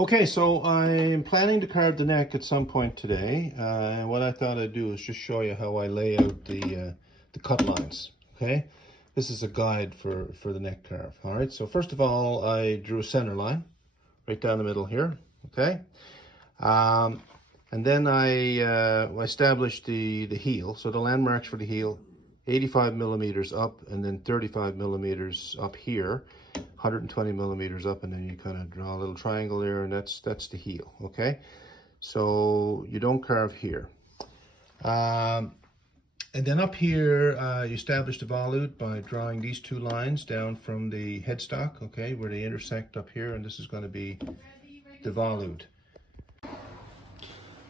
Okay, so I'm planning to carve the neck at some point today, and what I thought I'd do is just show you how I lay out the cut lines. Okay, this is a guide for the neck carve. All right, so first of all, I drew a center line right down the middle here. Okay, and then I established the heel. So the landmarks for the heel, 85 millimeters up, and then 35 millimeters up here. 120 millimeters up, and then you kind of draw a little triangle there, and that's the heel. Okay, so you don't carve here, and then up here you establish the volute by drawing these two lines down from the headstock, okay, where they intersect up here, and this is going to be the volute.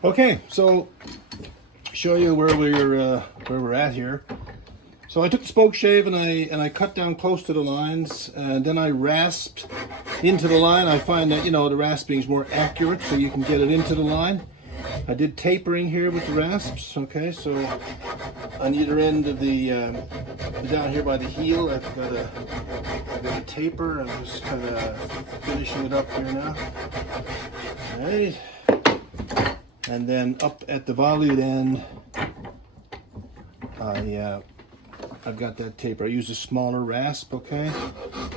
Okay, so show you where we're at here. So I took the spoke shave and I cut down close to the lines, and then I rasped into the line. I find that, you know, the rasping is more accurate, so you can get it into the line. I did tapering here with the rasps. Okay, so on either end of the down here by the heel, I've got a taper. I'm just kind of finishing it up here now. All right, and then up at the volute end, I've got that taper. I use a smaller rasp, okay,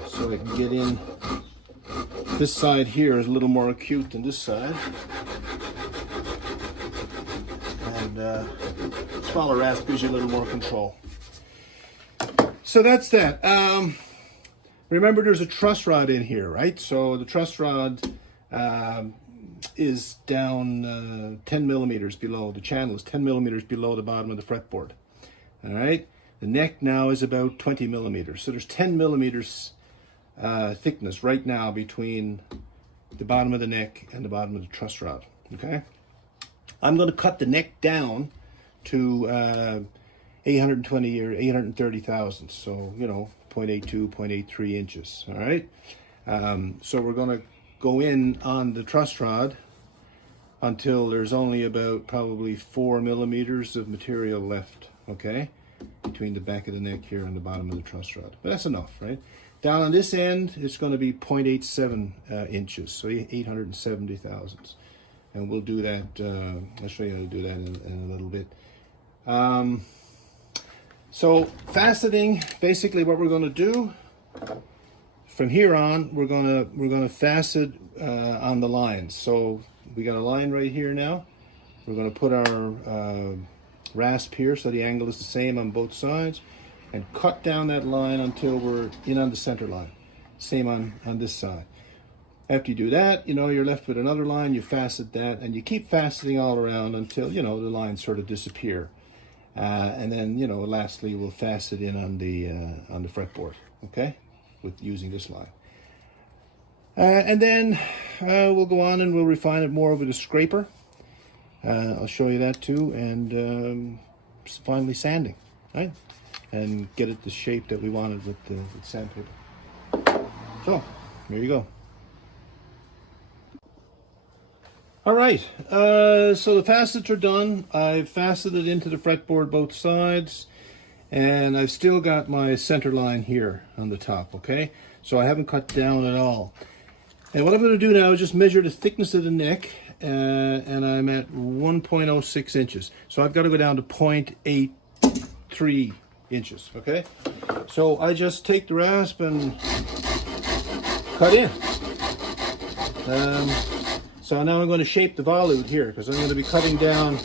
so I can get in. This side here is a little more acute than this side, and smaller rasp gives you a little more control. So that's that. Remember, there's a truss rod in here, right? So the truss rod is down 10 millimeters below. The channel is 10 millimeters below the bottom of the fretboard. All right. The neck now is about 20 millimeters. So there's 10 millimeters thickness right now between the bottom of the neck and the bottom of the truss rod, okay? I'm going to cut the neck down to 820 or 830 thousandths. So, you know, 0.82, 0.83 inches, all right? So we're going to go in on the truss rod until there's only about probably 4 millimeters of material left, okay? Between the back of the neck here and the bottom of the truss rod. But that's enough, right? Down on this end, it's going to be 0.87 inches, so 870 thousandths. And we'll do that, I'll show you how to do that in a little bit. So faceting, basically what we're going to do, from here on, we're going to facet on the lines. So we got a line right here now. We're going to put our rasp here so the angle is the same on both sides, and cut down that line until we're in on the center line. Same on this side. After you do that, you know, you're left with another line. You facet that, and you keep faceting all around until, you know, the lines sort of disappear. And then, you know, lastly, we'll facet in on the fretboard, okay, with using this line. And then we'll go on and we'll refine it more with a scraper. I'll show you that too, and finally sanding, right? And get it the shape that we wanted with the sandpaper. So, there you go. All right, so the facets are done. I've faceted into the fretboard both sides, and I've still got my center line here on the top, okay? So I haven't cut down at all. And what I'm going to do now is just measure the thickness of the neck, and I'm at 1.06 inches. So I've got to go down to 0.83 inches, okay? So I just take the rasp and cut in. So now I'm going to shape the volute here, because I'm going to be cutting down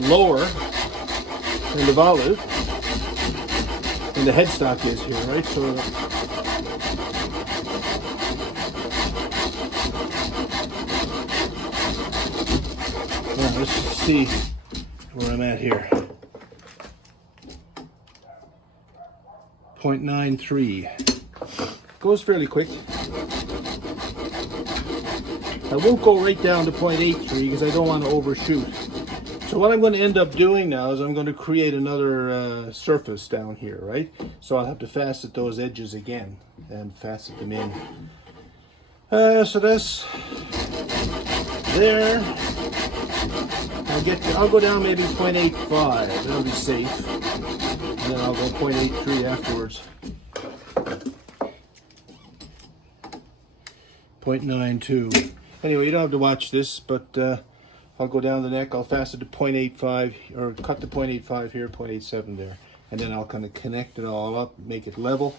lower than the volute, and the headstock is here, right? So let's just see where I'm at here. 0.93. Goes fairly quick. I won't go right down to 0.83 because I don't want to overshoot. So what I'm going to end up doing now is I'm going to create another surface down here, right? So I'll have to facet those edges again and facet them in. So that's there. I'll go down maybe 0.85. That'll be safe. And then I'll go 0.83 afterwards. 0.92. Anyway, you don't have to watch this, but I'll go down the neck. I'll fasten to 0.85 or cut to 0.85 here, 0.87 there, and then I'll kind of connect it all up, make it level,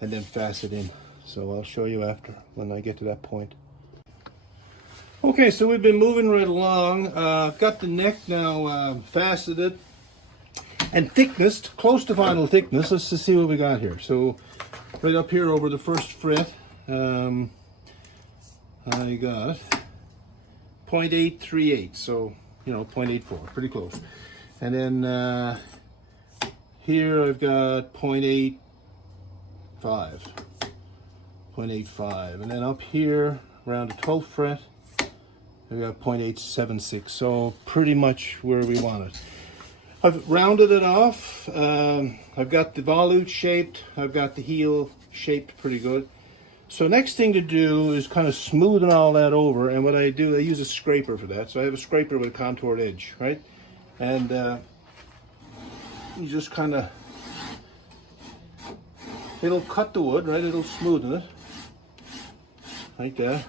and then fasten it in. So I'll show you after when I get to that point. Okay, so we've been moving right along. I've got the neck now faceted and thicknessed, close to final thickness. Let's just see what we got here. So right up here over the first fret, I got 0.838, so you know 0.84, pretty close. And then here I've got 0.85, and then up here around the 12th fret I've got 0.876, so pretty much where we want it. I've rounded it off. I've got the volute shaped. I've got the heel shaped pretty good. So next thing to do is kind of smoothing all that over, and what I do, I use a scraper for that. So I have a scraper with a contoured edge, right? And you just kind of, it'll cut the wood, right? It'll smoothen it, like that.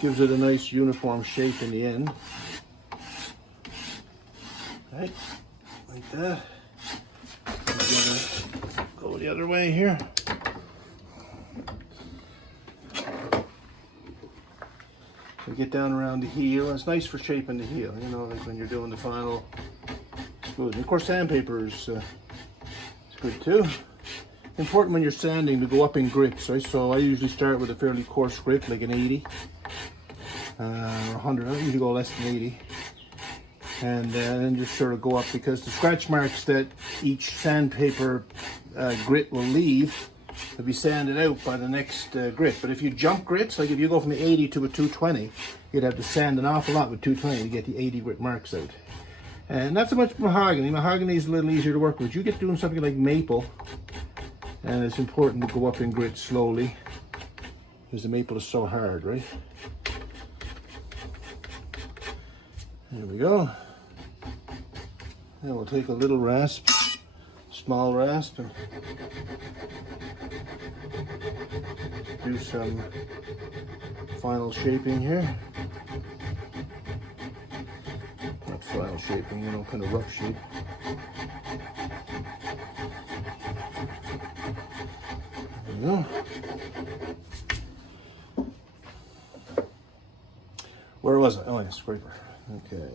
Gives it a nice uniform shape in the end. Right, like that. Go the other way here. So get down around the heel. It's nice for shaping the heel, you know, like when you're doing the final smoothing. Of course, sandpaper is good too. Important when you're sanding to go up in grips, right? So I usually start with a fairly coarse grip, like an 80 or 100. I don't usually go less than 80. And then just sort of go up, because the scratch marks that each sandpaper grit will leave will be sanded out by the next grit. But if you jump grits, like if you go from the 80 to a 220, you'd have to sand an awful lot with 220 to get the 80 grit marks out. And not so much mahogany. Mahogany is a little easier to work with. You get doing something like maple, and it's important to go up in grit slowly, because the maple is so hard, right? There we go. Then we'll take a little rasp, small rasp, and do some final shaping here. Not final shaping, you know, kind of rough shape. There we go. Where was I? Oh, yeah, scraper. Okay.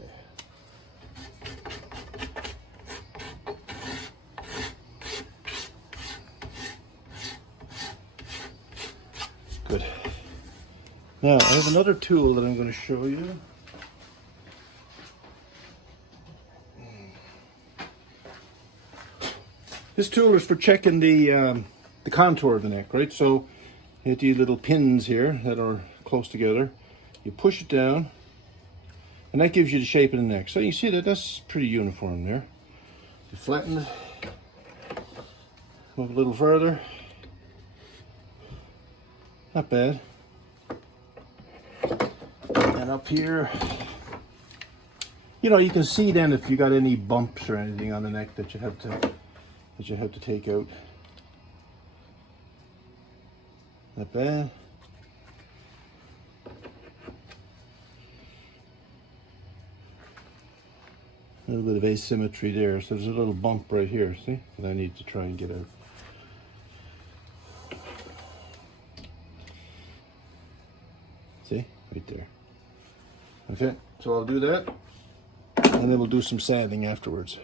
Good. Now, I have another tool that I'm going to show you. This tool is for checking the contour of the neck, right? So you have these little pins here that are close together. You push it down, and that gives you the shape of the neck. So you see that that's pretty uniform there. You flatten it, move a little further. Not bad. And up here, you know, you can see then if you got any bumps or anything on the neck that you have to take out. Not bad. A little bit of asymmetry there, so there's a little bump right here, see, that I need to try and get out. See, right there. Okay, so I'll do that, and then we'll do some sanding afterwards.